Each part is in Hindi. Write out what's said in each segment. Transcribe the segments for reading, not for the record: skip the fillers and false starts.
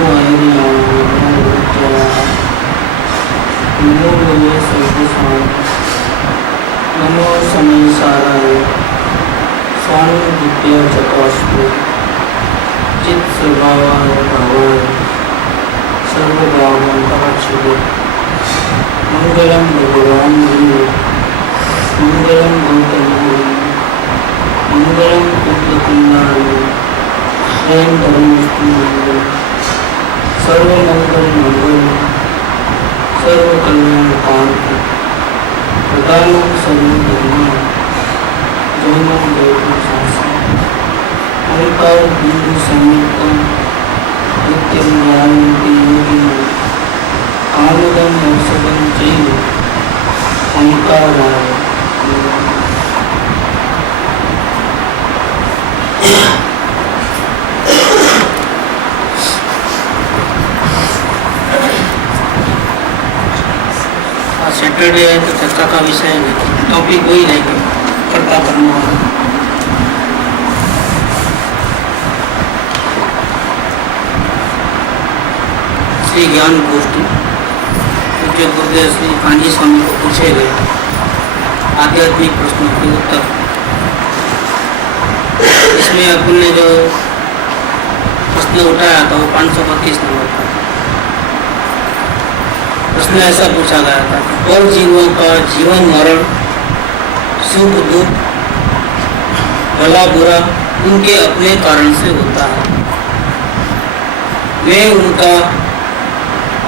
नमो समीसाराय स्वानुद्वितीय चतुष्टु चित स्वभावाय भावाय सर्वभावं पराक्षिते मंगलम भगवान गुरु मंगलम गौतम मंगलम कुंडकुंडाय स्वयं धर्मस्तु मंगल सर्वमंगल मंगल सर्वकल्याण कांति प्रदानं सर्वधर्म जैनं जयतु शास्त्रम् ओंकार बिंदु संयुक्तं नित्यं ध्यायन्ति योगिनः कामदं मोक्षदं चैव ओंकाराय नमः। सैटरडे है तो चर्चा का विषय है, टॉपिक वही रहेगा, कर्ता करने वाला। श्री ज्ञान गोष्ठी पूज्य गुरुदेव श्री कांजी स्वामी को पूछे गए आध्यात्मिक प्रश्नों के उत्तर। इसमें अपन ने जो प्रश्न उठाया था वो 532 नंबर का प्रश्न ऐसा पूछा गया था कि और जीवों का जीवन मरण सुख दुख भला बुरा उनके अपने कारण से होता है, मैं उनका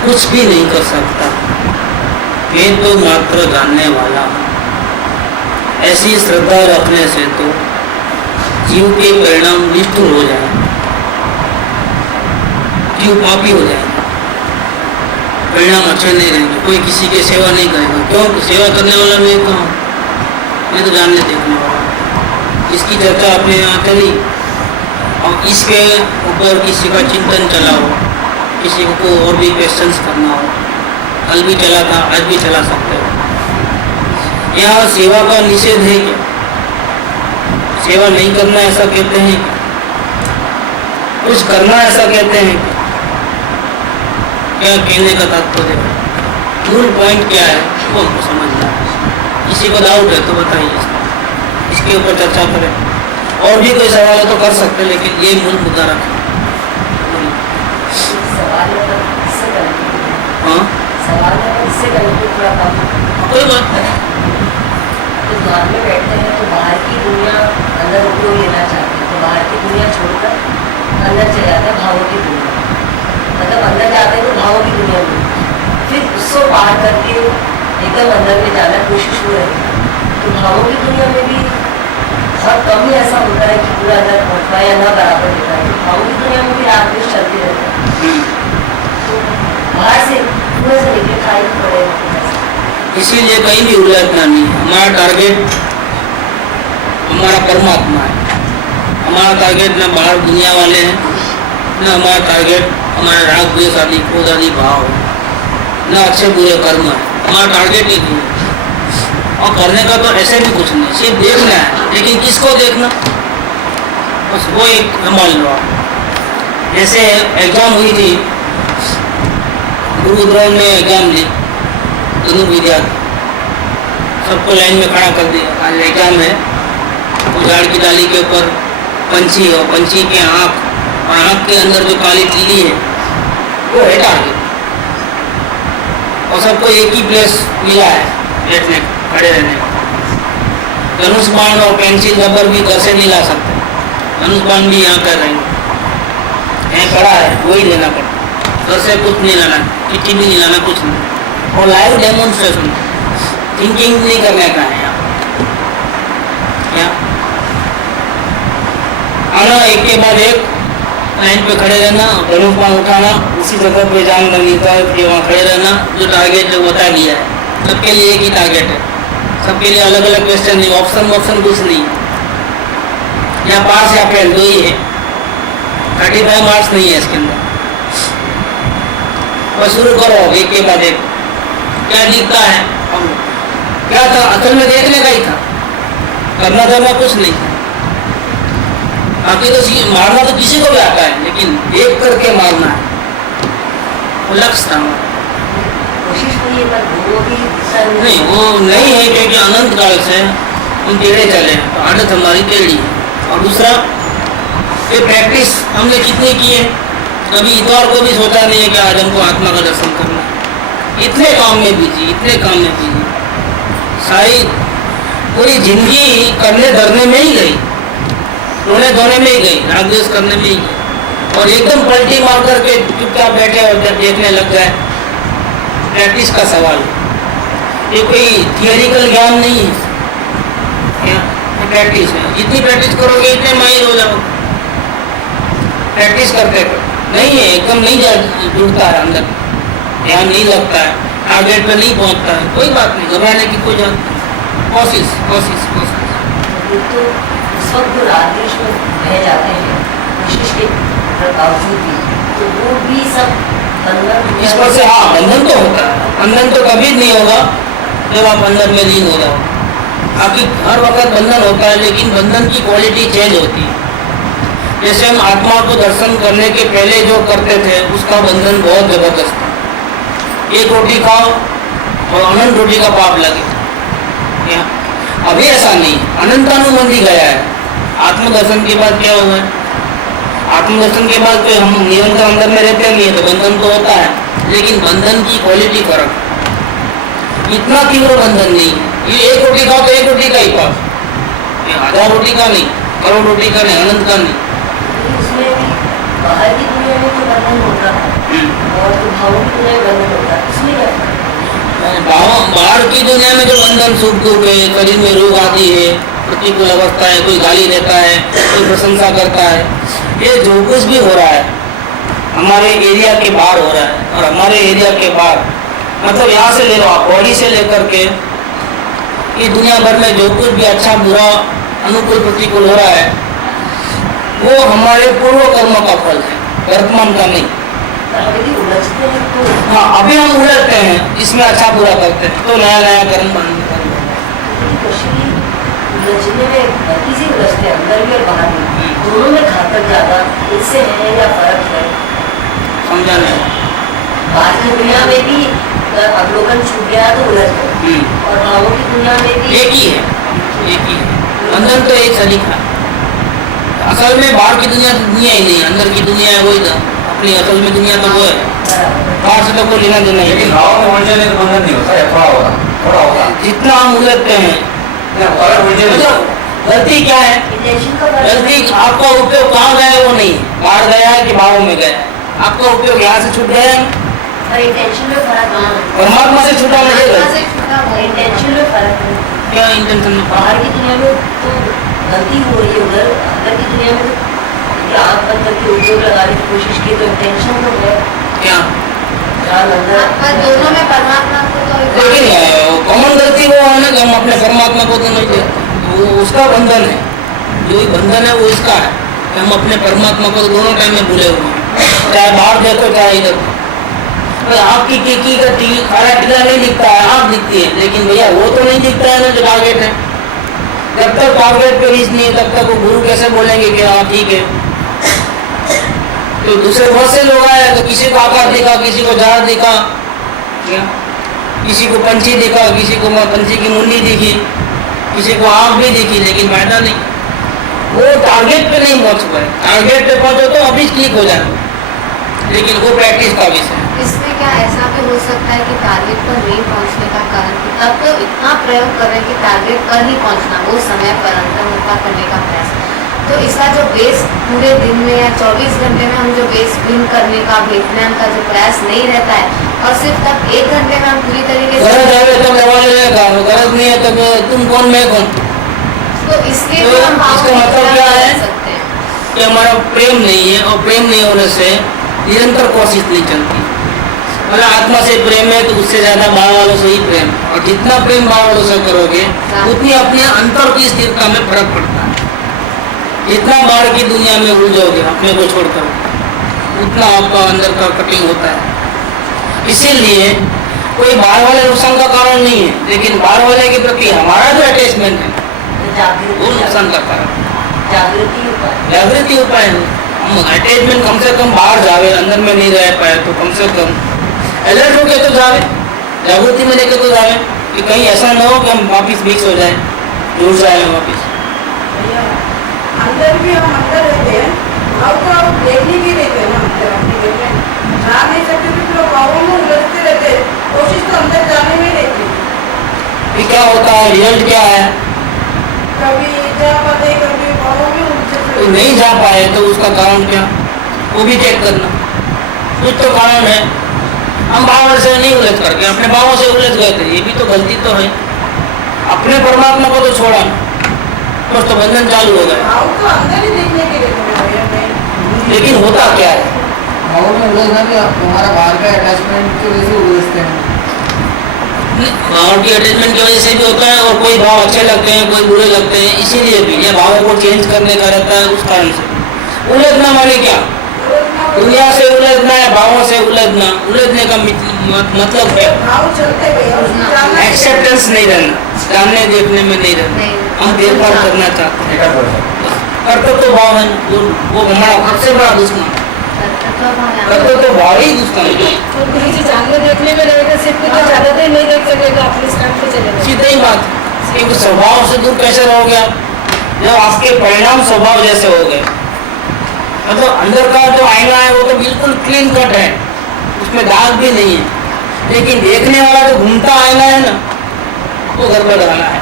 कुछ भी नहीं कर सकता, मैं तो मात्र जानने वाला हूँ। ऐसी श्रद्धा रखने से तो जीव के परिणाम निष्ठुर हो जाए, जीव पापी हो जाए, परिणाम अच्छे नहीं रहेंगे। कोई किसी की सेवा नहीं करेगा, क्यों? सेवा करने वाला मैं कहाँ, मैं तो जानने देखने वाला। इसकी चर्चा अपने यहाँ चली और इसके ऊपर किसी का चिंतन चला हो, किसी को और भी क्वेश्चंस करना हो, कल भी चला था, आज भी चला सकते हो। यहाँ सेवा का निषेध है क्या? सेवा नहीं करना ऐसा कहते हैं, कुछ करना ऐसा कहते हैं क्या? कहने का तात्पर्य मूल पॉइंट क्या है वो हमको समझना है। किसी को डाउट है तो बताइए, इसके ऊपर चर्चा करें। और भी कोई सवाल है तो कर सकते, लेकिन ये मूल मुद्दा रखें। हाँ, कोई बात नहीं। तो घर में बैठते हैं तो बाहर की दुनिया अंदर उपयोग लेना चाहते हैं, तो बाहर की दुनिया छोड़कर अंदर चले जाते हैं, भावों की दुनिया। मतलब अंदर जाते हैं तो भावों की दुनिया में, फिर उसको पार करके एकदम अंदर में जाना कोशिश हो रही है। तो भावों की दुनिया में भी बहुत कम ही ऐसा होता है कि पूरा अंदर पहुँच पाए या न बराबर दिखा है। तो भावों की दुनिया में भी रात में चलती रहती है, तो बाहर से पूरे से लेकर खाई पड़े। इसीलिए कहीं भी उलझना नहीं है। हमारा टारगेट हमारा परमात्मा है। हमारा टारगेट न बाहर दुनिया वाले हैं, न हमारा टारगेट हमारे राग द्वेष आदि क्रोध आदि भाव, न अच्छे बुरे कर्म है। हमारा टारगेट ही नहीं है। और करने का तो ऐसे भी कुछ नहीं, सिर्फ देखना है। लेकिन किसको देखना, बस वो एक संभाल लो आप। जैसे एग्जाम हुई थी, गुरुद्रोह ने एग्जाम ली, दोनों विद्यार्थी सबको लाइन में खड़ा कर दिया। आज एग्जाम है, वो झाड़ की डाली के ऊपर पंछी और पंछी के आँख और आँख के अंदर जो काली तीली है वो है टारगेट। और सबको एक ही प्लेस मिला है बैठने खड़े रहने का। धनुष बाण और पेंसिल रबर भी घर से नहीं ला सकते, धनुष बाण भी यहाँ कर रहे हैं, यहाँ खड़ा है वही लेना पड़ता, घर से कुछ नहीं लाना, चिट्ठी भी नहीं लाना, कुछ नहीं। और लाइव डेमोन्स्ट्रेशन, थिंकिंग नहीं करने का है यहाँ आना, एक के बाद एक लाइन पे खड़े रहना, धनुष बाण उठाना, उसी जगह पे जान लगनी का वहाँ खड़े रहना। जो टारगेट जो बता दिया है, सबके लिए एक ही टारगेट है, सबके लिए अलग अलग क्वेश्चन नहीं, ऑप्शन कुछ नहीं। यहाँ पास या फेल दो ही है, 35 मार्क्स नहीं है इसके अंदर। और शुरू करो एक के बाद एक। क्या दिखता है, क्या था असल में देखने का ही था, करना धरना कुछ नहीं। बाकी तो मारना तो किसी को भी आता है, लेकिन देख करके मारना है, वो लक्ष्य था हमारा। कोशिश हुई है पर वो भी दिशा नहीं वो नहीं है क्योंकि अनंत काल से हम टेढ़े चले हैं, तो आदत हमारी टेढ़ी है। और दूसरा ये प्रैक्टिस हमने कितनी की है, कभी इतवार को भी सोचा नहीं है कि आज हमको आत्मा का दर्शन करना है। इतने काम में बिजी सारी पूरी जिंदगी करने धरने में ही गई, रोने धोने में ही गई, राग द्वेष करने में ही गई, और एकदम पलटी मार करके चुपचाप बैठे और जब देखने लग जाए। प्रैक्टिस का सवाल, ये कोई थियोरिकल ज्ञान नहीं है, क्या प्रैक्टिस है। जितनी प्रैक्टिस करोगे इतने माहिर हो जाओगे। प्रैक्टिस करते नहीं है, एकदम नहीं जुड़ता है अंदर, ध्यान नहीं लगता है, टारगेट पे नहीं पहुंचता है, कोई बात नहीं, घबराने की कोई जरूरत नहीं। कोशिश तो इस वक्त जो राग द्वेष में बह जाते हैं कोशिश के बावजूद भी, तो वो भी सब बंधन इस पर से, हाँ बंधन तो होता है, बंधन तो कभी नहीं होगा जब आप अंदर में लीन हो जाओ। आपकी हर वक्त बंधन होता है, लेकिन बंधन की क्वालिटी चेंज होती है। जैसे हम आत्मा को दर्शन करने के पहले जो करते थे उसका बंधन बहुत जबरदस्त था। एक रोटी खाओ और अनंत रोटी का पाप लगे, क्या अभी ऐसा नहीं, अनंतानुबंधी गया है। आत्मदर्शन के बाद क्या हुआ है, आत्मदर्शन के बाद तो हम निरंतर अंदर में रहते नहीं है, तो बंधन तो होता है, लेकिन बंधन की क्वालिटी फर्क, इतना तीव्र बंधन नहीं है। ये एक रोटी खाओ तो एक रोटी का ही पाप, ये 1000 रोटी का नहीं, करोड़ रोटी का नहीं, अनंत का नहीं। उसमें भी बाहर की दुनिया में जो बंधन होता है और जो भावों की दुनिया में बंधन होता है, उसमें क्या फर्क है? बाहर की दुनिया में जो बंधन सुख दुख है, शरीर में रोग आती है, प्रतिकूल अवस्था है, कोई गाली देता है, कोई प्रशंसा करता है, ये जो कुछ भी हो रहा है हमारे एरिया के बाहर हो रहा है। और हमारे एरिया के बाहर मतलब यहाँ से ले लो आप, बॉडी से लेकर के ये दुनिया भर में जो कुछ भी अच्छा बुरा अनुकूल प्रतिकूल हो रहा है वो हमारे पूर्व कर्म का फल है, वर्तमान का नहीं। यदि उलझते हैं तो हाँ अभी हम उलझते हैं, इसमें अच्छा बुरा करते हैं तो नया नया कर्म बनता है। उलझने में गलती से उलझते हैं, अंदर भी और बाहर भी, दोनों में घातक ज्यादा इससे है या फर्क है समझा नहीं। बाहर की दुनिया में भी अवलोकन छूट गया तो उलझ गए, और भावों की दुनिया में भी एक ही है, एक ही है, बंधन तो एक सलीका है। असल में बाहर की दुनिया तो दुनिया ही नहीं, अंदर की दुनिया है वही था, अपनी असल में दुनिया तो वो है, बाहर से तो कोई लेना देना ही। लेकिन भाव में उलझने तो बंधन नहीं होता है, थोड़ा होगा। जितना हम उलझते हैं मतलब गलती क्या है, इंटेंशन का फर्क गलती आपका उपयोग कहाँ गया है वो नहीं, बाहर गया है कि भावों में गया है, आपका उपयोग यहाँ से छूट गया है, और इंटेंशन में फर्क है। परमात्मा से छूटा मुझे इंटेंशन में फर्क है। क्या इंटेंशन में बाहर की दुनिया में तो गलती हो रही है, उधर अंदर की दुनिया में तो आँख बंद करके उपयोग लगाने की कोशिश की तो इंटेंशन तो है क्या, पर दोनों में परमात्मा को तो लेकिन कॉमन गलती वो है ना कि हम अपने परमात्मा को तो नहीं देखते, वो उसका बंधन है, जो ही बंधन है वो इसका है कि हम अपने परमात्मा को तो दोनों टाइम में भूले हुए हैं, चाहे बाहर देखो चाहे इधर। तो आपकी टिकी का खाना टिका नहीं दिखता है, आप दिखती है, लेकिन भैया वो तो नहीं दिखता है ना जो टारगेट है। जब तक टारगेट पे रीच नहीं है तब तक वो गुरु कैसे बोलेंगे कि हाँ ठीक है। तो दूसरे बहुत से लोग आए तो किसी को आकार दिखा, किसी को झाड़ दिखा, किसी को पंछी दिखा, किसी को पंछी की मुंडी दिखी, किसी को आँख भी दिखी, लेकिन फायदा नहीं, वो टारगेट पे नहीं पहुंच पाए। टारगेट पे पहुंचो तो अभी क्लिक हो जाए, लेकिन वो प्रैक्टिस का विषय है। इसमें क्या ऐसा भी हो सकता है कि टारगेट पर नहीं पहुंचने का कारण कि तब तो इतना प्रयोग करें कि टारगेट पर ही पहुंचना, वो समय पर अंतर्मुखता करने का प्रयास। तो इसका जो बेस पूरे दिन में या 24 घंटे में हम जो बेस विन करने का, भेजने का जो प्रयास नहीं रहता है, और सिर्फ तब 1 घंटे में हम पूरी तरीके गरज से है तो दवा लेगा, गरज नहीं है तो तुम कौन मैं कौन। तो इसके तो भी हम भाव इसका मतलब क्या है? सकते हैं कि हमारा प्रेम नहीं है, और प्रेम नहीं होने से निरंतर कोशिश नहीं चलती। मतलब आत्मा से प्रेम है तो उससे ज्यादा बाहर वालों से ही प्रेम, और जितना प्रेम बाहर वालों से करोगे उतनी अपने अंतर की स्थिरता में फर्क पड़ता है। जितना बाहर की दुनिया में उलझोगे अपने को छोड़कर, उतना आपका अंदर का कटिंग होता है। इसीलिए कोई बाहर वाले नुकसान का कारण नहीं है, लेकिन बाहर वाले के प्रति हमारा जो अटैचमेंट है वो नुकसान का कारण। जागृति उपाय है। हम अटैचमेंट कम से कम बाहर जावे, अंदर में नहीं रह पाए तो कम से कम अलर्ट होके तो जावे, जागृति में लेके तो जावे कि कहीं ऐसा ना हो कि हम वापिस मिक्स हो जाए, जुड़ जाए वापिस। भैया, अंदर भी हम अंदर रहते हैं, भाव तो आप देखने भी रहते हैं ना, अंदर अपनी घर में जा नहीं सकते क्योंकि लोग भावों में उलझते रहते हैं, कोशिश तो अंदर जाने में रहती है। ये क्या होता है, रिजल्ट क्या है? कभी जा पाते, कभी भावों में उलझते तो नहीं जा पाए तो उसका कारण क्या, वो भी चेक करना। कुछ तो कारण है, हम भाव से नहीं उलझ करके अपने भावों से उलझ गए थे, ये भी तो गलती तो है। अपने परमात्मा को तो छोड़ा, बस तो बंधन चालू हो गया। भाव तो अंदर ही देखने के लिए तुम्हें भैया मैं। लेकिन होता क्या है, भावों में उलझना भी तुम्हारा बाहर का अटैचमेंट की वजह से उलझते हैं। भाव की अटैचमेंट की वजह से भी होता है, और कोई भाव अच्छे लगते हैं, कोई बुरे लगते हैं, इसीलिए भी ये भावों को चेंज करने का रहता है। उस कारण से उलझना माने क्या, दुनिया से उलझना है, भावों से उलझना। उलझने का मतलब है भाव चलते भैया, उसमें जाना है। एक्सेप्टेंस नहीं रहना, जानने देखने में नहीं रहना। नहीं। हम देखभाल करना चाहते हैं, कर्तव्य भाव है वो हमारा सबसे बड़ा दुश्मन। कर्तव्य भाव ही दुश्मन है। तो किसी जानने देखने में रहेगा सिर्फ तो ज्यादा देर नहीं देख सकेगा, अपने स्थान पे चलेगा। सीधी ही बात, क्योंकि स्वभाव से दूर कैसे रहोगे आप, जब आपके परिणाम स्वभाव जैसे हो गए। मतलब अंदर का जो आईना है वो तो बिल्कुल क्लीन कट है, उसमें दाग भी नहीं है, लेकिन देखने वाला जो घूमता आईना है ना, वो गड़बड़ वाला है,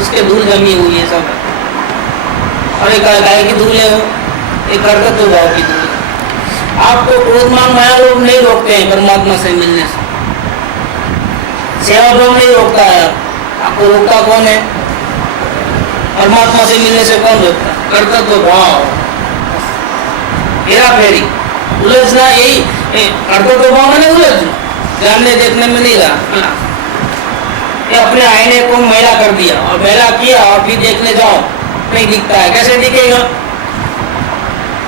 उसके धूल जमी हुई है सब। और एक गाय की धूल है वो, एक कर्तव्य भाव की धूल है। आपको क्रोध मान माया लोग नहीं रोकते हैं परमात्मा से मिलने से, सेवा भाव नहीं रोकता है। आपको रोकता कौन है, परमात्मा से मिलने से कौन रोकता है, कर्तव्य भाव। हेरा फेरी, उलझना, यही कर्तव्य भाव मैंने उलझना, जानने देखने में नहीं रहा। ये अपने आईने को मैला कर दिया, और मैला किया और फिर देखने जाओ नहीं दिखता है, कैसे दिखेगा,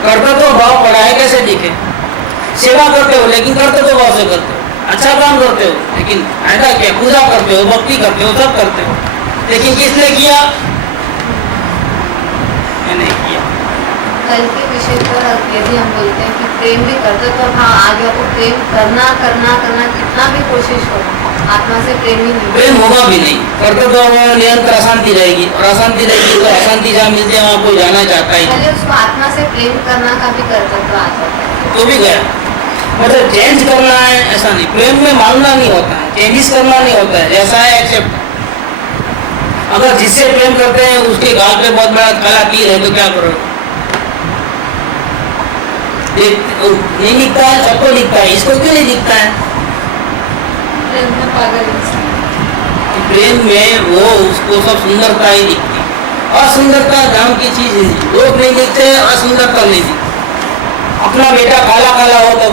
कर्तव्य भाव पड़ा है, कैसे दिखे। सेवा करते हो लेकिन कर्तव्य भाव से करते हो, अच्छा काम करते हो लेकिन ऐसा क्या, पूजा करते हो, भक्ति करते हो, सब करते हो, लेकिन किसने किया, मैंने किया। कल के विषय पर यदि हम बोलते हैं कि प्रेम भी करते तो हाँ आ गया, तो प्रेम करना करना करना कितना भी कोशिश हो, आत्मा से प्रेम ही नहीं। प्रेम होगा भी नहीं, कर्तव्य में निरंतर अशांति रहेगी, और अशांति रहेगी तो अशांति जहाँ मिलती है वहाँ कोई जाना चाहता ही नहीं। पहले उसको आत्मा से प्रेम करना का भी कर्तव्य आ जाता है। तो भी गया, मतलब चेंज करना है ऐसा नहीं, प्रेम में मानना नहीं होता है, चेंजेस करना नहीं होता है, जैसा है एक्सेप्ट। अगर जिससे प्रेम करते हैं उसके गाल पे बहुत बड़ा काला तीर है तो क्या करो, नहीं दिखता है, सबको दिखता है, इसको क्यों नहीं दिखता है। प्रेम में पागल इंसान। प्रेम में वो उसको सब सुंदरता ही दिखती है, असुंदरता नाम की चीज नहीं, लोग नहीं दिखते हैं, असुंदरता नहीं दिखती। अपना बेटा काला काला हो तो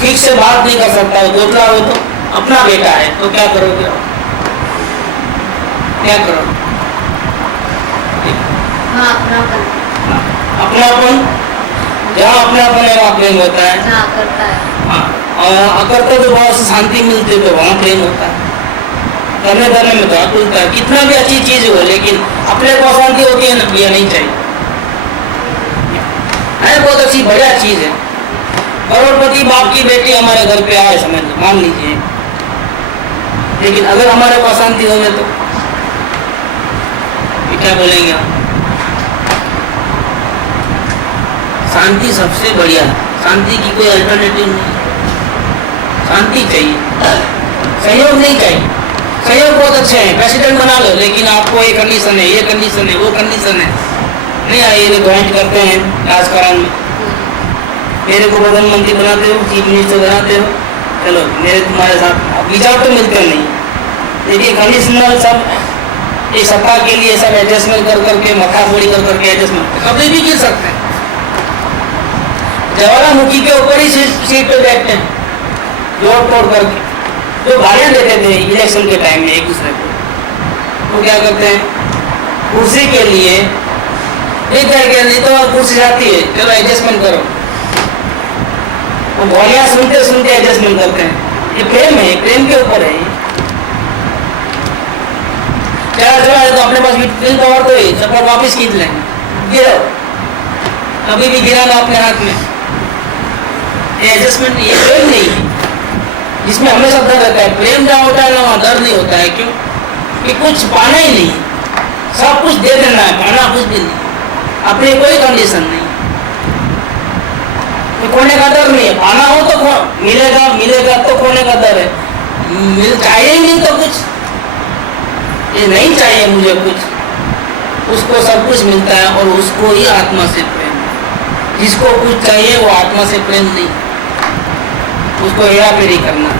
ठीक से बात नहीं कर सकता, वो गोतला हो तो अपना बेटा है तो क्या करोगे आप? क्या करोगे? हाँ अपनापन, अपनापन, जहाँ अपनापन है वहाँ प्रेम होता है। हाँ करता है। हाँ, और अकर्तव्य भाव से शांति मिलती है तो वहाँ प्रेम होता है। करने करने में तो अटूटता है, कितना भी अच्छी चीज हो, लेकिन अपने को अशांति होती है ना, यह नहीं चाहिए। है बहुत अच्छी बढ़िया चीज है, करोड़पति बाप की बेटी हमारे घर पे आए समझ लो, मान लीजिए, लेकिन अगर हमारे को अशांति हो गए तो क्या बोलेंगे आप? शांति सबसे बढ़िया है, शांति की कोई अल्टरनेटिव नहीं, शांति चाहिए, सहयोग नहीं चाहिए। सहयोग बहुत अच्छे हैं, प्रेसिडेंट बना लो, लेकिन आपको ये कंडीशन है, ये कंडीशन है, वो कंडीशन है, नहीं आइए ज्वाइंट करते हैं राजकारण में, मेरे को प्रधानमंत्री बनाते हो, चीफ मिनिस्टर बनाते हो, चलो मेरे तुम्हारे साथ विचार तो मिलते नहीं, लेकिन कंडीशनल सब एक सत्ता के लिए सब एडजस्टमेंट कर करके, मथाफोड़ी कर करके एडजस्टमेंट कभी भी गिर सकते हैं। ज्वालामुखी के ऊपर ही सीट पे बैठते हैं, जोड़ तोड़ करके, जो गालियां देते थे इलेक्शन के टाइम में एक दूसरे को, वो क्या करते हैं कुर्सी के लिए, एक करके नहीं तो कुर्सी जाती है, चलो एडजस्टमेंट करो, वो गालियां सुनते सुनते एडजस्टमेंट करते हैं। ये प्रेम है, प्रेम के ऊपर है। चला है तो अपने पास विल पावर तो है, सपोर्ट वापिस खींच लेंगे, गिरो, अभी भी गिरा ना अपने हाथ में, ये एडजस्टमेंट नहीं, ये प्रेम नहीं है, जिसमें हमेशा डर रहता है। प्रेम जहाँ होता है ना वहाँ डर नहीं होता है। क्यों? कि कुछ पाना ही नहीं है, सब कुछ दे देना है, पाना कुछ भी नहीं, अपनी कोई कंडीशन नहीं, तो खोने का डर नहीं है। पाना हो तो मिलेगा, मिलेगा तो खोने का डर है। चाहिए ही नहीं तो कुछ, ये नहीं चाहिए मुझे कुछ, उसको सब कुछ मिलता है और उसको ही आत्मा से प्रेम है। जिसको कुछ चाहिए वो आत्मा से प्रेम नहीं, उसको हेरा फेरी करना,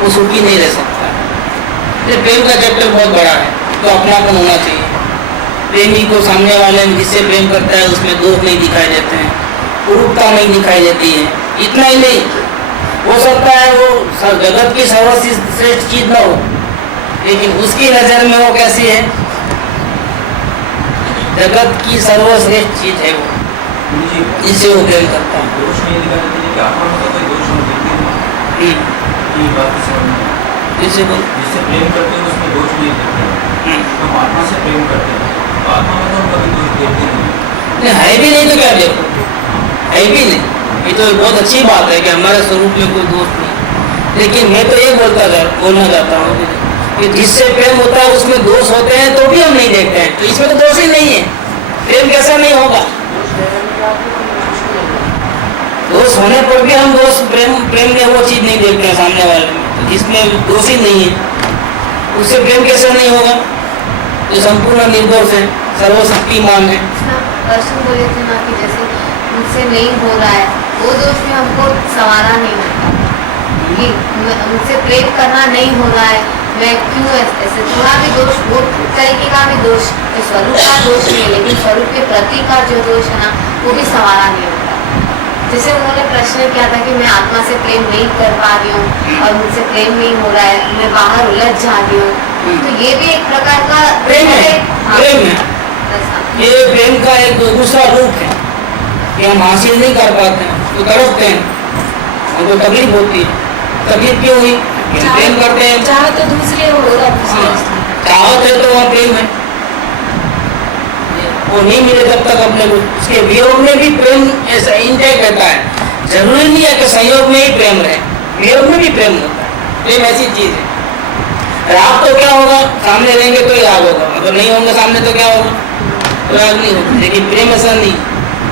वो सुखी नहीं रह सकता। ये प्रेम का चैप्टर बहुत बड़ा है, तो अपनापन होना चाहिए। प्रेमी को सामने वाले में जिससे प्रेम करता है उसमें दोष नहीं दिखाई देते हैं, कुरूपता नहीं दिखाई देती है। इतना ही नहीं, हो सकता है वो जगत की सर्वश्रेष्ठ चीज न हो, लेकिन उसकी नजर में वो कैसी है? जगत की सर्वश्रेष्ठ चीज है वो, जिससे वो प्रेम करता है। दोष नहीं दिखाई देती कि आपका मतलब कोई दोष नहीं दिखती ये बात समझ में। जिससे प्रेम करते हैं उसमें दोष नहीं दिखते। हम आत्मा से प्रेम करते हैं तो आत्मा में तो हम कभी दोष देखते नहीं। है भी नहीं तो क्या देखो, है भी नहीं, ये तो बहुत अच्छी बात है कि हमारे स्वरूप में कोई दोष नहीं। लेकिन मैं तो ये बोलना चाहता हूँ कि जिससे प्रेम होता है उसमें दोष होते हैं तो भी हम नहीं देखते हैं, तो इसमें तो दोष ही नहीं है। प्रेम कैसा नहीं होगा? दोष होने पर भी हम दोष प्रेम में वो चीज नहीं देखते हैं सामने वाले में, तो जिसमें दोष ही नहीं है उससे प्रेम कैसा नहीं होगा? जो संपूर्ण निर्दोष है, सर्वशक्तिमान है। परसों बोले थे ना कि जैसे मुझसे नहीं हो रहा है, वो दोष भी हमको संवारा नहीं होता कि मुझसे प्रेम करना नहीं हो रहा है, मैं क्यों ऐसे थोड़ा भी दोष, वो तरीके का भी दोष, स्वरूप का दोष नहीं है, लेकिन स्वरूप के प्रति का जो दोष है ना वो भी संवारा नहीं होता। जैसे उन्होंने प्रश्न किया था कि मैं आत्मा से प्रेम नहीं कर पा रही हूँ और मुझसे प्रेम नहीं हो रहा है, मैं बाहर उलझ जा रही हूँ, तो ये भी एक प्रकार का प्रेम है। हाँ, प्रेम है, ऐसा। ये प्रेम का एक दूसरा रूप है कि हम हासिल नहीं कर पाते हैं तो तड़पते हैं, हमको तकलीफ होती है। तकलीफ क्यों हुई? प्रेम करते हैं, चाहे तो दूसरे हो रहा चाहत है तो वहाँ प्रेम है। वो नहीं मिले जब तक अपने को, उसके वियोग में भी प्रेम ऐसा इंटैक्ट रहता है। जरूरी नहीं है कि संयोग में ही प्रेम रहे, वियोग में भी प्रेम होता है। प्रेम ऐसी चीज है। राग तो क्या होगा? सामने रहेंगे तो ही राग होगा, अगर नहीं होंगे सामने तो क्या होगा? तो राग नहीं होगा। लेकिन प्रेम ऐसा नहीं,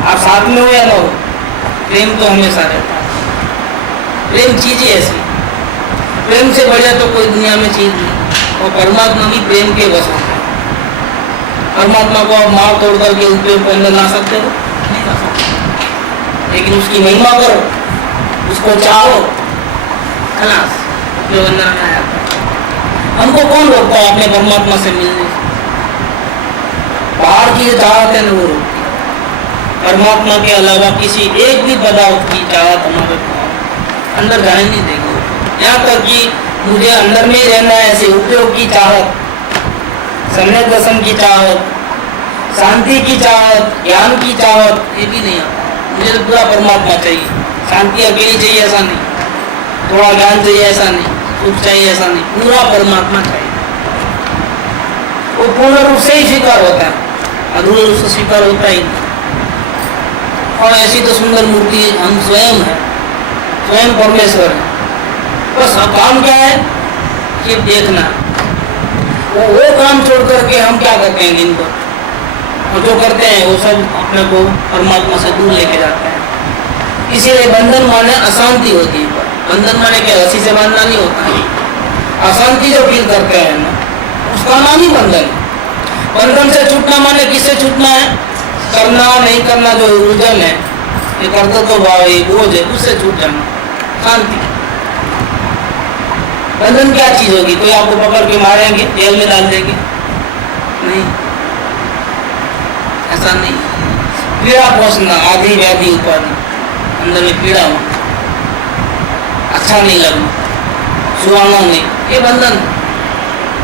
आप साथ में हो या ना हो, प्रेम तो हमेशा रहता है। प्रेम चीज ही ऐसी, प्रेम से बढ़िया तो कोई दुनिया में चीज नहीं। और परमात्मा भी प्रेम के वश होता है। परमात्मा को आप मार तोड़ करके उपयोग के अंदर ला सकते हो? नहीं ला सकते। लेकिन उसकी महिमा करो, उसको चाहो, खलास उपयोग अंदर में आया। हमको कौन रोकता है अपने परमात्मा से मिलने? बाहर की जो चाहत है ना वो रोकती है। परमात्मा के अलावा किसी एक भी पदार्थ की चाहत हमारे अंदर जाने नहीं देगा। यहाँ तक कि मुझे अंदर में रहना है, ऐसे उपयोग की चाहत, सम्यक दर्शन की चाहत, शांति की चाहत, ज्ञान की चाहत, ये भी नहीं आता। मुझे तो पूरा परमात्मा चाहिए। शांति अकेली चाहिए ऐसा नहीं, थोड़ा ज्ञान चाहिए ऐसा नहीं, सुख चाहिए ऐसा नहीं, पूरा परमात्मा चाहिए। वो पूर्ण रूप से ही स्वीकार होता है, अधूरे रूप से स्वीकार होता ही नहीं। और ऐसी तो सुंदर मूर्ति हम स्वयं है, स्वयं परमेश्वर है। बस अब काम क्या है? कि देखना। वो काम छोड़ करके हम क्या करते हैं दिन भर, और जो करते हैं वो सब अपने को परमात्मा से दूर लेके जाते हैं। इसीलिए बंधन माने अशांति होती है। बंधन माने क्या? रस्सी से बांधना नहीं होता है। अशांति जो फील करते हैं ना, उसका नाम ही बंधन है। बंधन से छूटना माने किससे छूटना है? करना नहीं करना जो उलझन है, ये कर्तव्य भाव है, बोझ है, उससे छूट जाना, शांति। बंधन क्या चीज होगी? कोई आपको पकड़ के मारेंगे, जेल में डाल देंगे? नहीं, ऐसा नहीं। पीड़ा पहुंचना, आदि व्याधि उपाधि, अंदर में पीड़ा हो, अच्छा नहीं लगना, सुहाना नहीं, ये बंधन।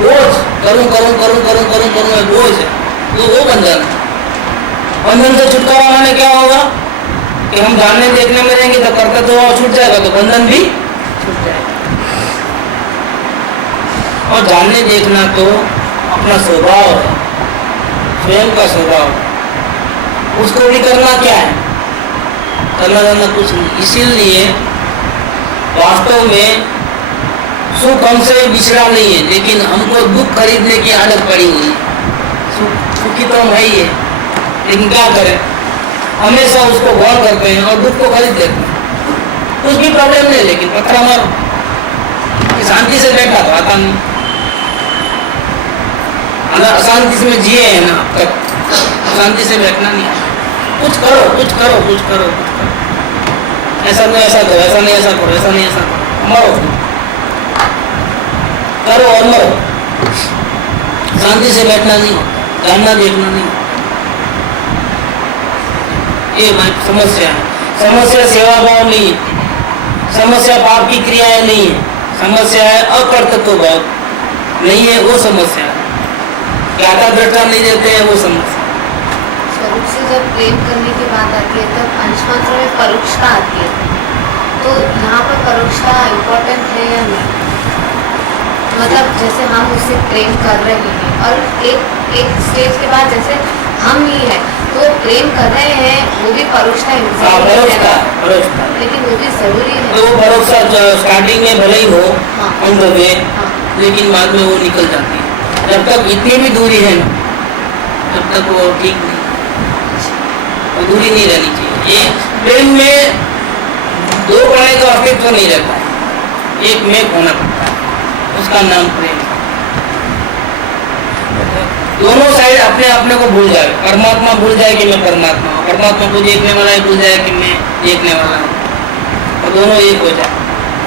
बोझ, करूं करूं करूं करूं करूं करूं है बोझ है, वो बंधन है। बंधन से छुटकारा माने क्या होगा? कि हम जानने देखने में रहेंगे तो कर्तव्य भाव छूट जाएगा, तो बंधन भी छूट जाएगा। और जानने देखना तो अपना स्वभाव है, स्वयं का स्वभाव। उसको भी करना क्या है? करना धरना कुछ नहीं। इसीलिए वास्तव में सुख हमसे बिछड़ा नहीं है, लेकिन हमको दुख खरीदने की आदत पड़ी हुई है। सुखी तो हम है ही है, लेकिन क्या करें, हमेशा उसको गौर करते हैं और दुख को खरीद लेते हैं। कुछ भी प्रॉब्लम नहीं, लेकिन पत्थर मारो, शांति से बैठा तो आता नहीं। अगर अशांति से में जिए हैं ना अब तक, शांति से बैठना नहीं आता। कुछ करो, कुछ करो, कुछ करो, कुछ करो, ऐसा नहीं ऐसा करो, ऐसा नहीं ऐसा करो, ऐसा नहीं ऐसा करो, मरो, करो और मरो। शांति से बैठना नहीं होता, जानना देखना नहीं होता। ये समस्या है। समस्या सेवा भाव नहीं है, समस्या पाप की क्रियाएं नहीं है, समस्या है अकर्तव्य भाव नहीं है, वो समस्या है। ज्ञाता दृष्टा नहीं देते हैं, वो समस्या। स्वरूप से जब प्रेम करने की बात आती है तब अंशमात्र में परोक्षता आती है, तो यहाँ पर परोक्षता इम्पोर्टेंट है या नहीं? मतलब जैसे हम उससे प्रेम कर रहे हैं और एक स्टेज के बाद जैसे हम ही है तो प्रेम कर रहे हैं, वो भी परोक्षता परोक्षता, लेकिन वो भी जरूरी है। तो वो परोक्षता स्टार्टिंग में भले ही हो हाँ। हम लोग, हाँ। लेकिन बाद में वो निकल जाती है। जब तक इतनी भी दूरी है ना, तब तक वो ठीक नहीं, वो दूरी नहीं रहनी चाहिए। ये प्रेम में दो प्राणी का अस्तित्व नहीं रहता है, एक में होना पड़ता है, उसका नाम प्रेम। दोनों साइड अपने अपने को भूल जाए, परमात्मा भूल जाए कि मैं परमात्मा हूँ, परमात्मा को देखने वाला ही भूल जाए कि मैं देखने वाला हूँ, और दोनों एक हो जाए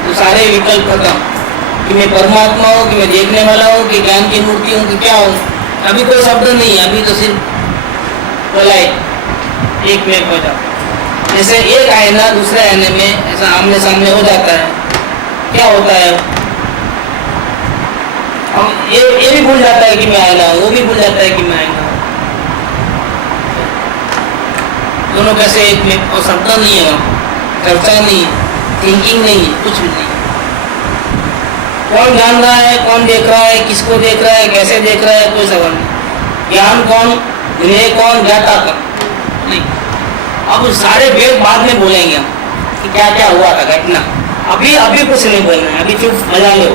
तो सारे विकल्प खत्म कि मैं परमात्मा हूँ, कि मैं देखने वाला हूँ, कि ज्ञान की मूर्ति हूँ, कि क्या हूँ। अभी कोई शब्द नहीं है, अभी तो सिर्फ बोलाए एक में हो जाता। जैसे एक आईना दूसरे आईने में ऐसा आमने सामने हो जाता है, क्या होता है, ये भी भूल जाता है कि मैं आईना हूँ, वो भी भूल जाता है कि मैं आईना हूँ। दोनों कैसे एक में, और शब्द नहीं है वहाँ, चर्चा नहीं है, थिंकिंग नहीं है, कुछ भी नहीं। कौन जान रहा है, कौन देख रहा है, किसको देख रहा है, कैसे देख रहा है, कोई सवाल नहीं। ज्ञान कौन, विनय कौन, ज्ञाता कौन, नहीं। अब सारे वेद बाद में बोलेंगे हम कि क्या क्या हुआ था घटना, अभी अभी कुछ नहीं बोलना है, अभी चुप मजा लो।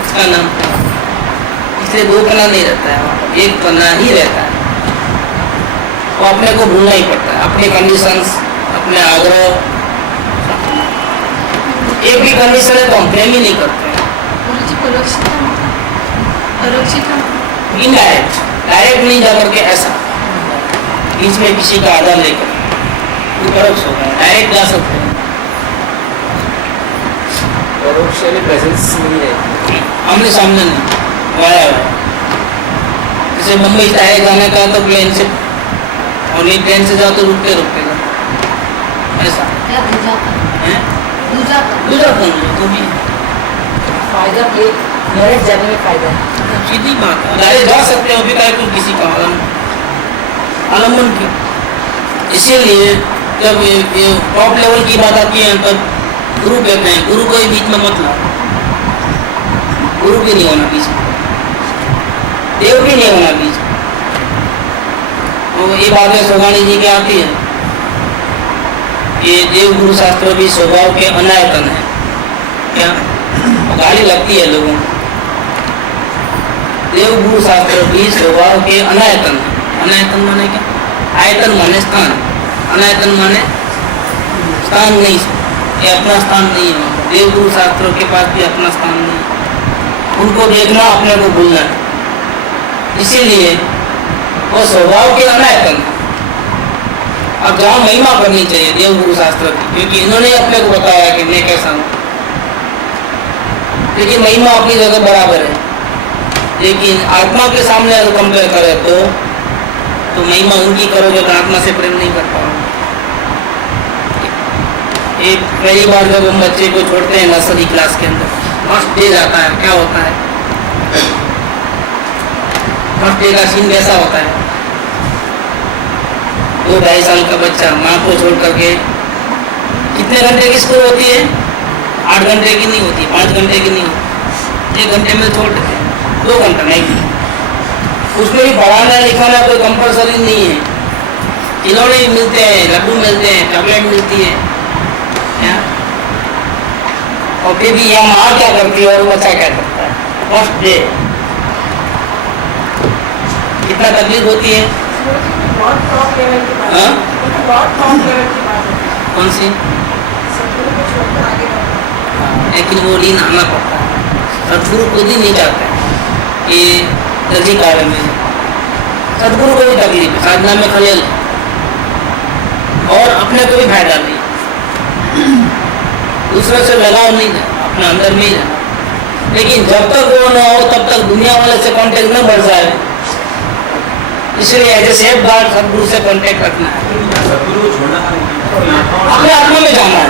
इसका नाम इसलिए दो पन्ना नहीं रहता है, एक पन्ना ही रहता है। वो अपने को भूलना ही पड़ता है, अपने कंडीशंस, अपने आग्रह। एक भी कंडीशन है तो हम प्रेम ही नहीं करते हैं। इनडायरेक्ट, डायरेक्ट नहीं जा करके ऐसा बीच में किसी का आधार लेकर वो परोक्ष हो गया। डायरेक्ट जा सकते हैं, परोक्ष प्रेजेंस नहीं है, आमने सामने नहीं, वाया हुआ। जैसे मुंबई डायरेक्ट जाने का तो प्लेन से, और नहीं ट्रेन से जाओ तो रुकते रुकते जाओ, ऐसा या दूजा दूसरा कौन तो भी फायदा ये डायरेक्ट जाने में फायदा है। सीधी बात है, डायरेक्ट जा सकते हो, अभी क्या कुछ किसी का आलम्बन क्यों। इसीलिए जब ये टॉप लेवल की बात आती है तब गुरु कहते हैं, गुरु को ही बीच में मत लाओ, गुरु भी नहीं होना बीच में, देव भी नहीं होना बीच में। तो ये बातें सोगानी जी की आती है, ये देव गुरु शास्त्र भी स्वभाव के अनायतन है। क्या गाली लगती है लोगों को, देव गुरु शास्त्र भी स्वभाव के अनायतन है। अनायतन माने क्या, आयतन माने स्थान, अनायतन माने स्थान नहीं, ये अपना स्थान नहीं है। देव गुरु शास्त्रों के पास भी अपना स्थान नहीं है, उनको देखना अपने को भूलना है। इसीलिए वो स्वभाव के अनायतन है। अब जहाँ महिमा करनी चाहिए देव गुरु शास्त्र की, क्योंकि इन्होंने अपने को बताया कि मैं कैसा हूँ, लेकिन महिमा अपनी जगह बराबर है। लेकिन आत्मा के सामने अगर कंपेयर करें तो महिमा उनकी करोगे तो आत्मा से प्रेम नहीं कर पाओगे। एक पहली बार जब हम बच्चे को छोड़ते हैं नर्सरी क्लास के अंदर, फर्स्ट डे जाता है, क्या होता है, फर्स्ट डे का सीन कैसा होता है, 2-2.5 साल का बच्चा माँ को छोड़ करके, कितने घंटे की स्कूल होती है, 8 घंटे की नहीं होती, 5 घंटे की नहीं होती, 1 घंटे में छोड़ देते हैं, 2 घंटा नहीं। उसमें भी पढ़ाना लिखाना कोई कंपलसरी नहीं है खिलौने भी मिलते हैं, लड्डू मिलते हैं, चॉकलेट मिलती है क्या? और फिर भी यहाँ माँ क्या करती है और बच्चा क्या करता है? फर्स्ट डे कितना तकलीफ होती है? बहुत टॉप लेवल की बात है। हाँ? बहुत टॉप लेवल की बात है। कौन सी? सदगुरु को छोड़कर आगे बढ़ना। लेकिन वो लीन आना पड़ता है। सदगुरु खुद ही नहीं चाहते कि रजी कार्य में सदगुरु को भी तकलीफ है, साधना में खलेल है और अपने को भी फायदा नहीं, दूसरे से लगाव नहीं है, अपने अंदर में ही रहना। लेकिन जब तक वो न हो तब तक दुनिया वाले से कांटेक्ट न बढ़ जाए, इसलिए एज ए सेफ गार्ड सदगुरु से कांटेक्ट रखना है, सदगुरु को छोड़ना है, अपने आत्मा में जाना है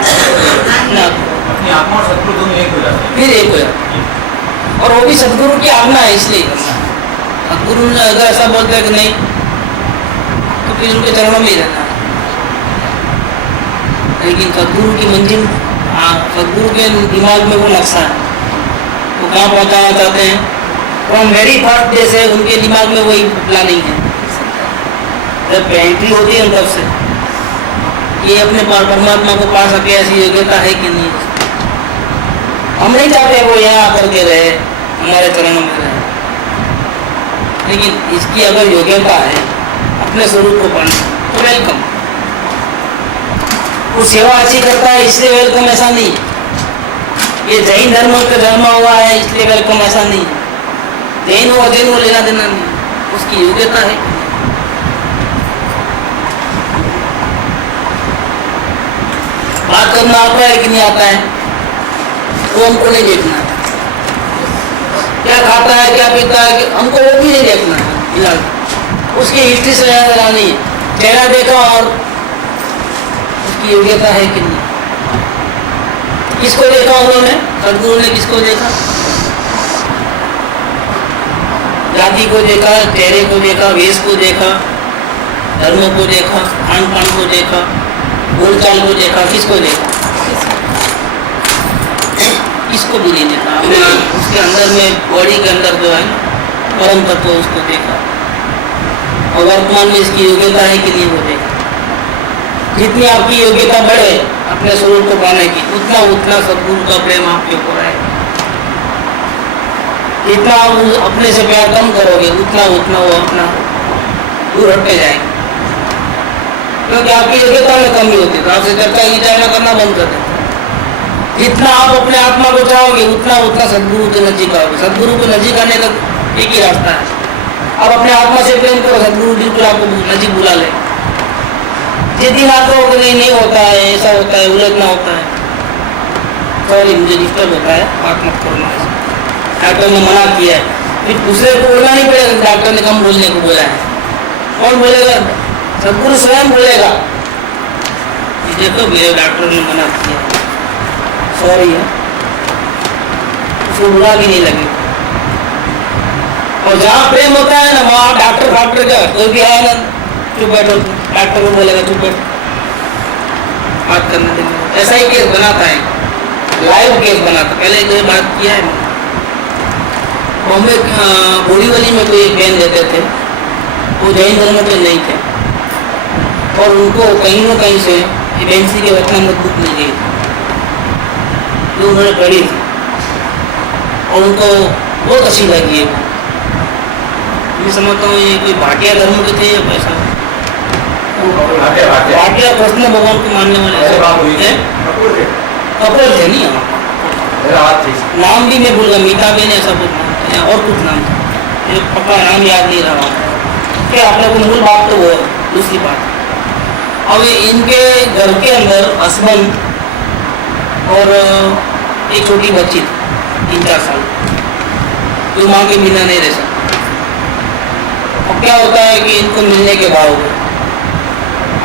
ना, अपनी आत्मा और सदगुरु दोनों एक हो जाते हैं। फिर एक हो जाता है। और वो भी सदगुरु की आज्ञा है इसलिए करना है। सदगुरु ने अगर ऐसा बोलता है कि नहीं तो फिर उनके चरणों में ही रहना है। लेकिन सदगुरु की मंजिल, सदगुरु के दिमाग में वो नक्शा है, वो कहाँ पहुँचाना चाहते हैं, फ्रॉम वेरी फर्स्ट डे से उनके दिमाग में वही प्लानिंग है। जब एंट्री होती है तब से ये अपने परमात्मा को पा सके ऐसी योग्यता है कि नहीं। हम नहीं चाहते वो यहाँ आकर के रहे, हमारे चरणों में रहे, लेकिन इसकी अगर योग्यता है अपने स्वरूप को पाने तो वेलकम। वो सेवा अच्छी करता है इसलिए वेलकम, ऐसा नहीं। ये जैन धर्म का जन्म हुआ है इसलिए वेलकम, ऐसा नहीं। जैन हो अजैन हो लेना देना नहीं, उसकी योग्यता है। बात करना आता है कि नहीं आता है वो हमको नहीं देखना है, क्या खाता है क्या पीता है हमको वो भी नहीं देखना है फिलहाल। उसकी हिस्ट्री से याद करानी है, चेहरा देखा और उसकी योग्यता है कि नहीं। किसको देखा उन्होंने? सदगुरु ने किसको देखा? जाति को देखा, चेहरे को देखा, वेश को देखा, धर्म को देखा, खान पान को देखा, बोलचाल को देखा, किसको देखा? किसको भी नहीं देखा। आपने उसके अंदर में बॉडी के अंदर जो है परम तत्व उसको देखा और वर्तमान में इसकी योग्यता है कि नहीं वो देखा। जितनी आपकी योग्यता बढ़े अपने स्वरूप को पाने की, उतना उतना सदगुरु का प्रेम आपके ऊपर आएगा। जितना आप अपने से प्यार कम करोगे उतना उतना वो अपना दूर हटते जाएंगे, क्योंकि आपकी योग्यता में कमी होती है तो आपसे चर्चा विचारणा करना बंद कर देते। जितना आप अपने आत्मा को चाहोगे उतना उतना सदगुरु के नजीक आओगे। सदगुरु को नजीक आने का एक ही रास्ता है, आप अपने आत्मा से प्रेम करो, सदगुरु बिल्कुल आपको नजीक बुला ले। जिस दिन आप कहोगे नहीं होता है, ऐसा होता है, उलझना होता है, सॉरी मुझे डिस्टर्ब होता है, बात मत करना, डॉक्टर ने मना किया है, फिर दूसरे को बोलना नहीं पड़ेगा डॉक्टर ने कम बोलने को बोला है। कौन बोलेगा? सदगुरु स्वयं बोलेगा, देखो मेरे डॉक्टर ने मना किया, सॉरी है, उसको बुरा भी नहीं लगेगा। और जहाँ प्रेम होता है ना वहाँ डॉक्टर फाक्टर का कोई भी आया ना, चुप बैठो, डॉक्टर को बोलेगा चुप बैठो, बात करने देंगे। ऐसा ही केस बनाता है, लाइव केस बनाता। पहले कोई बात किया है बॉम्बे बोरीवली में कोई बहन देते थे, वो जैन धर्म के नहीं थे और उनको कहीं न कहीं से एजेंसी के वचनामृत बुक मिल गई जो उन्होंने पढ़ी थी और उनको बहुत अच्छी लगी है। मैं समझता हूँ ये कोई भाटिया धर्म के थे या पैसा भाटिया कृष्ण भगवान को मानने वाले कपूर थे नहीं, नाम भी मैं भूल गया, मीता बेन ऐसा कुछ नाम और कुछ नाम था, मुझे पक्का नाम याद नहीं रहा। क्या अपने को मूल बात तो वो दूसरी बात। अब इनके घर के अंदर हस्बैंड और एक छोटी बच्ची थी 3-4 साल, जो माँ के बिना नहीं रह सकती। अब क्या होता है कि इनको मिलने के भाव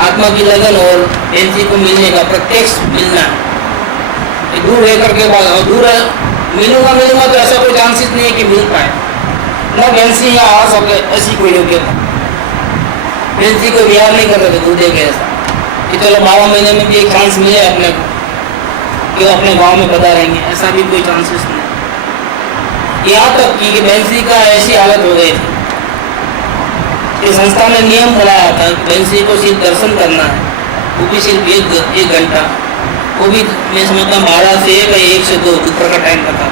आत्मा की लगन और एनसी को मिलने का प्रत्यक्ष मिलना है, दूर रह करके बाद और दूर मिलूंगा तो ऐसा कोई चांसेस नहीं है कि मिल पाए ना। एनसी यहाँ आ सके ऐसी कोई योग्यता, एनसी को बिहार नहीं कर सकते दूध के ऐसा कि चलो 12 महीने में भी एक चांस मिले अपने को कि वो अपने गांव में बता रहेंगे, ऐसा भी कोई चांसेस नहीं। यहाँ तक कि बेंसी का ऐसी हालत हो गई थी ये संस्था ने नियम बनाया था कि बहन को सिर्फ दर्शन करना है, वो भी सिर्फ एक घंटा, वो भी मैं समझता हूँ 12 से 1 या 1 से 2 दोपहर का टाइम रखा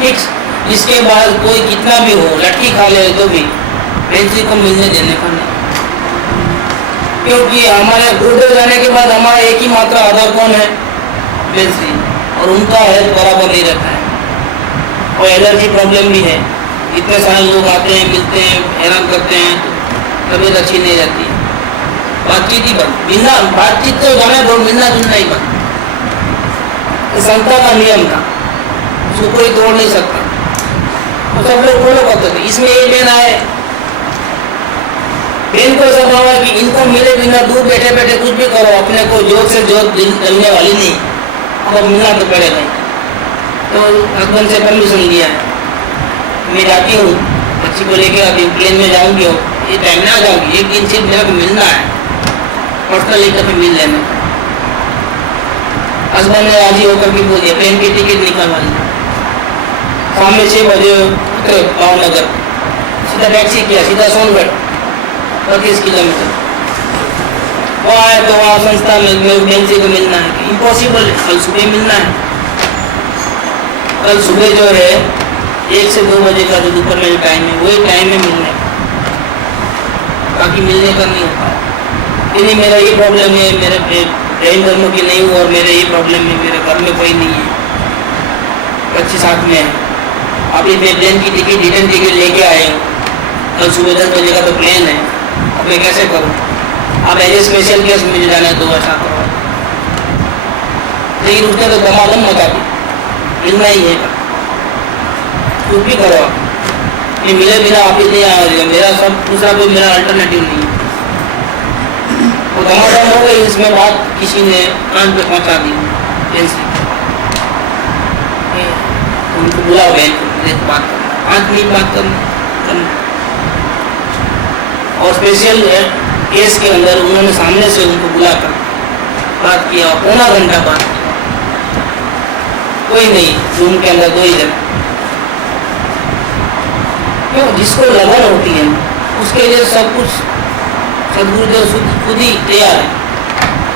फिक्स। इसके बाद कोई कितना भी हो, लटकी खा ले तो भी बहन को मिलने देने का नहीं, क्योंकि हमारे गुरुदेव जाने के बाद हमारा एक ही मात्र आधार कौन है, बहन, और उनका हेल्थ बराबर नहीं रहता है और एलर्जी प्रॉब्लम भी है। इतने सारे लोग आते हैं, मिलते हैं, हैरान करते हैं, तो तबीयत अच्छी नहीं रहती, बातचीत ही बंद, मिलना बातचीत तो जाने दो, मिलना जुलना ही बंद। संस्था का नियम था, उसको कोई तोड़ नहीं सकता, तो सब लोग फॉलो करते थे। इसमें ये बहन आए, बहन को ऐसा भाव है कि इनको मिले बिना दूर बैठे बैठे कुछ भी करो, अपने को जोत से जोत जलने वाली नहीं, अब मिलना तो पड़ेगा ही। तो हस्बैंड से परमिशन दिया है, मैं जाती हूँ, बच्ची को लेके आती हूँ, प्लेन में जाऊँगी, ये टाइम में आ जाऊँगी, एक दिन सिर्फ मेरे को मिलना है, पर्सनल एक दफे मिल लेने। हस्बैंड ने राजी होकर के बोल दिया, प्लेन की टिकट निकलवा ली, शाम में 6 बजे उतरे भावनगर, सीधा टैक्सी किया, सीधा सोनगढ़ 25 किलोमीटर। वहाँ आए तो वहाँ संस्था में बहन को मिलना है, इम्पॉसिबल है, कल सुबह मिलना है। कल सुबह जो है 1 से 2 बजे का जो दोपहर में टाइम है, वही टाइम में मिलने का, बाकी मिलने का नहीं होता। नहीं मेरा ये प्रॉब्लम है, मेरे जैन धर्म की नहीं हूँ और मेरे ये प्रॉब्लम है, मेरे घर में कोई नहीं है, बच्चे साथ में है, अभी मैं प्लेन की टिकट रिटर्न टिकट लेके आए हूँ, कल सुबह 10 बजे का तो प्लेन है, अब मैं कैसे करूँ? अब एज ए स्पेशल केस मुझे जाना है 2 ऐसा करो, लेकिन उसने तो धमाधम मचा दी, मिलना ही है, कुछ भी करो आप, ये मिले बिना आप नहीं आएगा, मेरा सब दूसरा कोई मेरा अल्टरनेटिव नहीं है। वो धमाधम हो गई, इसमें बात किसी ने कान पे पहुंचा दी, उनको बुलाओ बहन को बात करना, 5 मिनट बात करना। और स्पेशल केस के अंदर उन्होंने सामने से उनको बुलाकर बात किया, पौना घंटा बात किया, कोई नहीं, रूम के अंदर 2 ही जन। क्यों? जिसको लगन होती है उसके लिए सब कुछ सदगुरुदेव खुद ही तैयार है,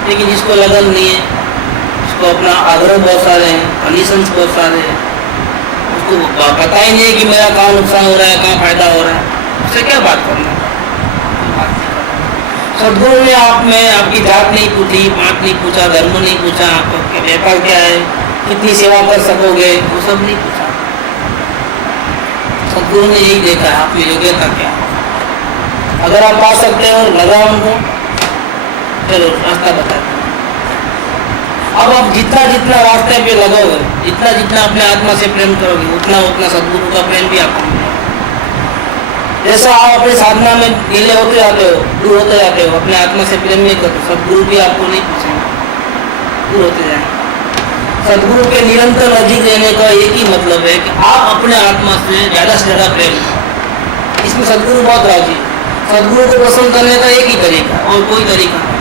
लेकिन जिसको लगन नहीं है, उसको अपना आग्रह बहुत सारे हैं, कंडीशंस बहुत सारे हैं, उसको पता ही नहीं है कि मेरा कहाँ नुकसान हो रहा है, कहाँ फायदा हो रहा है, उससे क्या बात करना। सदगुरु ने आप में आपकी जात नहीं पूछी, बात नहीं पूछा, धर्म नहीं पूछा, आपका व्यापार क्या है, कितनी सेवा कर सकोगे, वो सब नहीं पूछा। सदगुरु ने यही देखा है आप में योग्यता क्या है, अगर आप पा सकते हो लगाओ उनको, चलो रास्ता बता दो। अब आप जितना जितना रास्ते पे लगोगे, जितना जितना अपने आत्मा से प्रेम करोगे, उतना उतना सदगुरु का प्रेम भी आपको मिलेगा। जैसा आप अपनी साधना में ढीले होते जाते हो, दूर होते जाते हो, अपने आत्मा से प्रेम नहीं करते, सदगुरु भी आपको नहीं पूछेंगे, दूर होते जाएंगे। सदगुरु के निरंतर नजीक रहने का एक ही मतलब है कि आप अपने आत्मा से ज़्यादा प्रेम करो। इसमें सदगुरु बहुत राजी है। सदगुरु को पसंद करने का एक ही तरीका और कोई तरीका नहीं,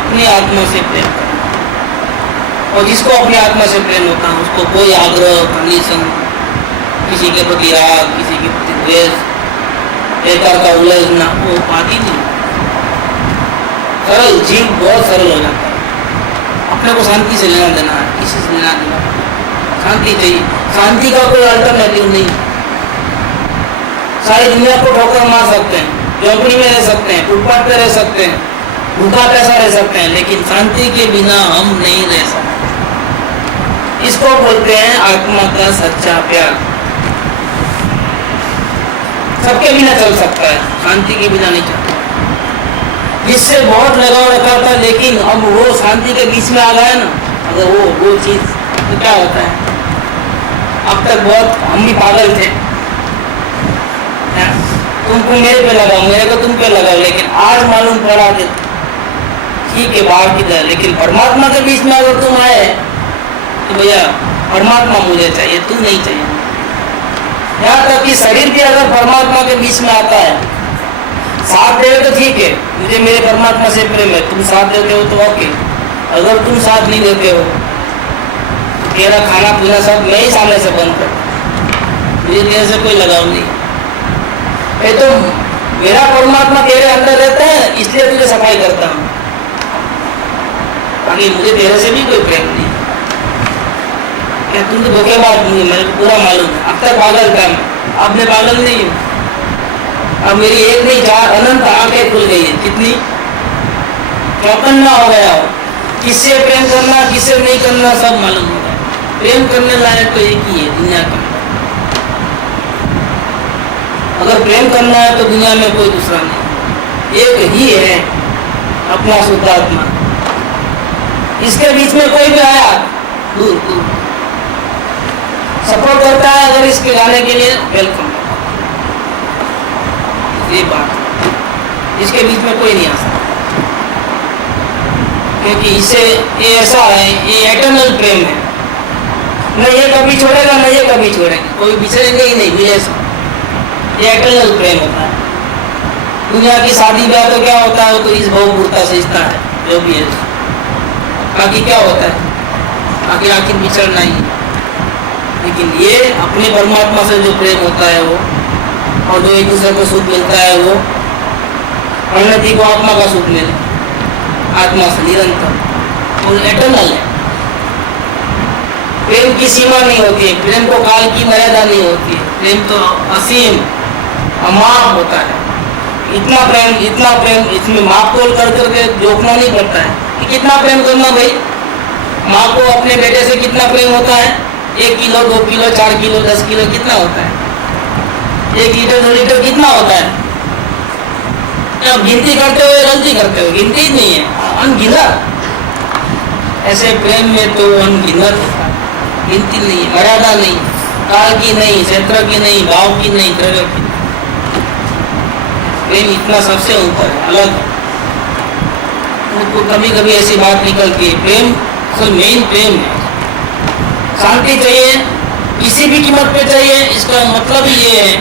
अपनी आत्मा से प्रेम करना। और जिसको अपनी आत्मा से प्रेम होता है उसको कोई आग्रह, कंडीशन, किसी के प्रति राग, किसी के प्रति द्वेष, एकर का उलझना, वो बात ही नहीं। सरल जीव बहुत सरल हो जाता है। अपने को शांति से लेना देना है, किसी से लेना देना, शांति चाहिए। शांति का कोई अल्टरनेटिव नहीं। सारी दुनिया को ठोकर मार सकते हैं, झोंपड़ी में रह सकते हैं, फुटपाथ पे रह सकते हैं, भूखा पैसा रह सकते हैं, लेकिन शांति के बिना हम नहीं रह सकते। इसको बोलते हैं आत्मा का सच्चा प्यार। सबके बिना चल सकता है, शांति के बिना नहीं चलता। जिससे बहुत लगाव रखा था, लेकिन अब वो शांति के बीच में आ गया ना, अगर वो चीज तो क्या होता है। अब तक बहुत हम भी पागल थे, तुमको मेरे पे लगाओ, मेरे को तुम पे लगाओ, लेकिन आज मालूम पड़ा कि ठीक है बाहर की तरह, लेकिन परमात्मा के बीच में अगर तुम आए तो भैया परमात्मा मुझे चाहिए, तू नहीं चाहिए। यहाँ तक कि शरीर भी अगर परमात्मा के बीच में आता है, साथ दे तो ठीक है, मुझे मेरे परमात्मा से प्रेम है, तुम साथ देते हो तो ओके। अगर तुम साथ नहीं देते हो तो तेरा खाना पीना सब मैं ही सामने से बंद कर, मुझे तेरे से कोई लगाव नहीं। ये तो मेरा परमात्मा तेरे अंदर रहता है, इसलिए तुझे सफाई करता हूँ, बाकी मुझे तेरे से भी कोई प्रेम नहीं। क्या तुम तो धोखेबाज नहीं, मुझे पूरा मालूम है। अब तक पागल था मैं, अब मैं पागल नहीं हूँ। अब मेरी एक नहीं 4 अनंत आंखें खुल गई है। कितनी चौकन्ना हो गया हो, किससे प्रेम करना किससे नहीं करना सब मालूम हो गया। प्रेम करने लायक तो एक ही है दुनिया का। अगर प्रेम करना है तो दुनिया में कोई दूसरा नहीं, एक ही है, अपना शुद्धात्मा। इसके बीच में कोई भी आया दूर दूर सपोर्ट करता है, अगर इसके गाने के लिए वेलकम। ये बात, इसके बीच में कोई नहीं आ सकता, क्योंकि इसे ये ऐसा है, ये एटर्नल प्रेम है। न ये कभी छोड़ेगा न ये कभी छोड़ेगा, कोई बिछड़ेंगे ही नहीं, मिले सब। ये एटर्नल प्रेम होता है। दुनिया की शादी ब्याह तो क्या होता है, वो तो इस भवपूर्ता से इतना है जो भी है। बाकी क्या होता है, बाकी आखिर बिछड़ना ही। लेकिन ये अपने परमात्मा से जो प्रेम होता है वो, और जो एक दूसरे को सुख मिलता है वो, परिणति को आत्मा का सुख मिले, आत्मा से निरंतर, वो एटर्नल है। प्रेम की सीमा नहीं होती है, प्रेम को काल की मर्यादा नहीं होती है। प्रेम तो असीम अमाप होता है। इतना प्रेम इसमें माप तोल कर करके जोखना नहीं पड़ता है कि कितना प्रेम करना भाई। माँ को अपने बेटे से कितना प्रेम होता है, 1 किलो 2 किलो 4 किलो 10 किलो कितना होता है, 1 लीटर 2 लीटर कितना होता है। अब गिनती करते हुए गलती करते हो, गिनती ही नहीं है, अनगिनत। ऐसे प्रेम में तो अनगिनत होता है, गिनती नहीं है, मर्यादा नहीं, काल की नहीं, क्षेत्र की नहीं, भाव की नहीं, द्रव्य की। प्रेम इतना सबसे ऊपर है, अलग। तो कभी कभी ऐसी बात निकलती है, प्रेम तो मेन प्रेम है। शांति चाहिए, किसी भी कीमत पे चाहिए, इसका मतलब ही ये है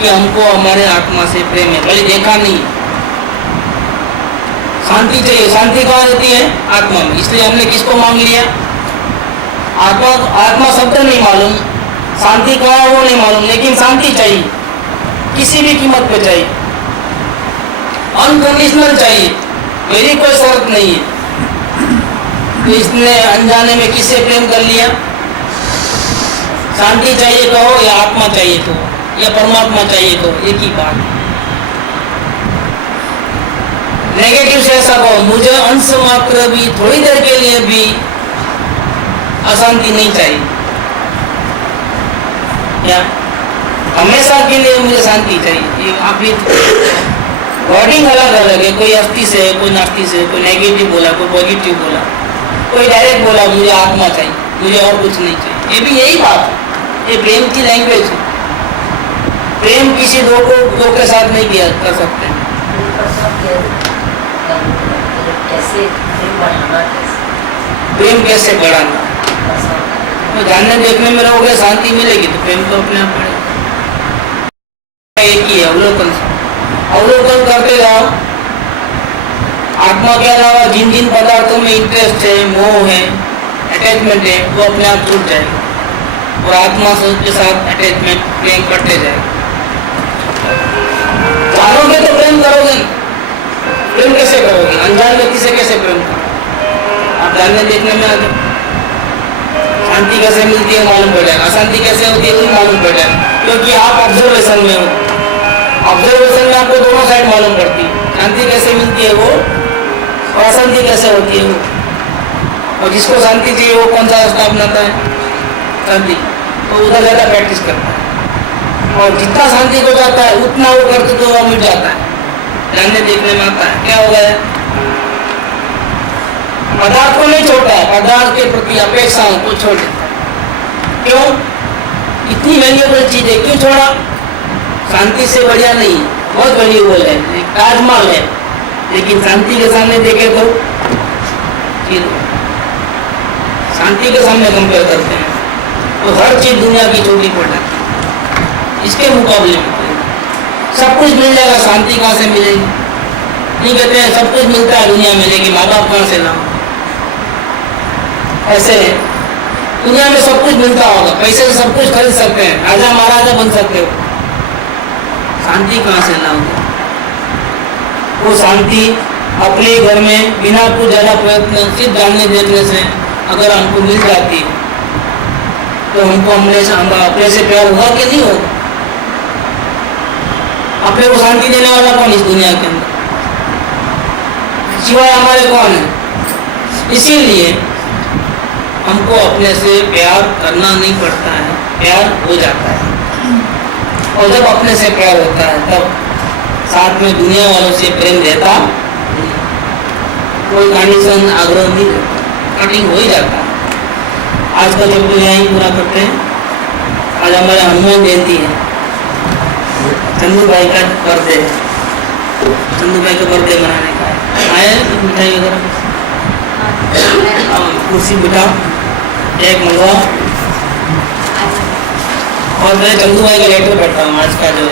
कि हमको हमारे आत्मा से प्रेम है, भले देखा नहीं। शांति चाहिए, शांति कहाँ रहती है, आत्मा में। इसलिए हमने किसको मांग लिया, आत्मा शब्द नहीं मालूम, शांति कहाँ है वो नहीं मालूम, लेकिन शांति चाहिए, किसी भी कीमत पे चाहिए, अनकंडीशनल चाहिए, मेरी कोई शर्त नहीं है। तो इसने अनजाने में किससे प्रेम कर लिया। शांति चाहिए कहो या आत्मा चाहिए कहो या परमात्मा चाहिए कहो, एक ही बात। नेगेटिव से ऐसा कहो, मुझे अंश मात्र भी थोड़ी देर के लिए भी अशांति नहीं चाहिए, क्या हमेशा के लिए मुझे शांति चाहिए। ये आप वर्डिंग अलग अलग है, कोई अस्थि से है, कोई नास्ति से, कोई नेगेटिव बोला, कोई पॉजिटिव बोला, कोई डायरेक्ट बोला मुझे आत्मा चाहिए, मुझे और कुछ नहीं चाहिए। ये भी यही बात है, ये प्रेम की लैंग्वेज है। प्रेम किसी दो के साथ नहीं किया कर सकते। कैसे प्रेम बढ़ाना, प्रेम कैसे बढ़ाना, तो जानने देखने में रहोगे शांति मिलेगी, तो प्रेम तो अपने आप बढ़ेगा। एक ही है, अवलोकन से अवलोकन करते जाओ। आत्मा के अलावा जिन जिन पदार्थों में इंटरेस्ट है, मोह है, अटैचमेंट है, वो अपने आप छूट जाएगा और आत्मा से उसके साथ अटैचमेंट प्रेम बढ़ते जाएगा। जानोगे तो प्रेम करोगे, प्रेम कैसे करोगे, अनजान व्यक्ति से कैसे प्रेम करोगे। आप जानने देखने में आ जाओ, शांति कैसे मिलती है मालूम पड़ जाएगा, अशांति कैसे होती है वो मालूम पड़ जाएगा, क्योंकि आप ऑब्जर्वेशन में हो। ऑब्जर्वेशन में आपको दोनों साइड मालूम पड़ती है, शांति कैसे मिलती है वो और अशांति कैसे होती है वो। और जिसको शांति चाहिए वो कौन सा रास्ता अपनाता है, शांति, तो उधर ज़्यादा प्रैक्टिस करता है। और जितना शांति को जाता है उतना वो करते तो वो मिट जाता है, जानने देखने में आता है। क्या हो गया, पदार्थ को नहीं छोड़ता है, पदार्थ के प्रति अपेक्षाओं को छोड़ देता है। क्यों, इतनी वैल्यूएबल चीज है, क्यों छोड़ा। शांति से बढ़िया नहीं, बहुत वैल्यूएबल है, ताजमहल है, लेकिन शांति के सामने देखे तो शांति के सामने कंपेयर करते हैं तो हर चीज दुनिया की छोटी पड़ जाती है। इसके मुकाबले में सब कुछ मिल जाएगा, शांति कहाँ से मिलेगी। नहीं कहते हैं सब कुछ मिलता है दुनिया में, लेकिन माँ बाप कहाँ से लाओ। ऐसे है, दुनिया में सब कुछ मिलता होगा, पैसे से सब कुछ खरीद सकते हैं, राजा महाराजा बन सकते हो, शांति कहाँ से लाओगे। वो शांति अपने घर में बिना कुछ ज़्यादा प्रयत्न सिर्फ जानने देने से अगर हमको मिल जाती तो हमको अपने से प्यार होगा कि नहीं होगा? अपने को शांति देने वाला कौन इस दुनिया के अंदर सिवाय हमारे कौन है? इसीलिए हमको अपने से प्यार करना नहीं पड़ता है, प्यार हो जाता है। और जब अपने से प्यार होता है तब साथ में दुनिया वालों से प्रेम रहता नहीं। कोई कंडीशन आग्रह नहीं रहता, कटिंग हो ही जाता है। आज का चैप्टर यहीं पूरा करते हैं। आज हमारे हनुमान जयंती है, चंदू भाई का बर्थडे है, चंदू भाई का बर्थडे मनाने का है। आए मिठाई वगैरह कुर्सी बिठाओ, केक मंगवाओ और मैं चंदू भाई का लेटर बैठा हूँ आज का जो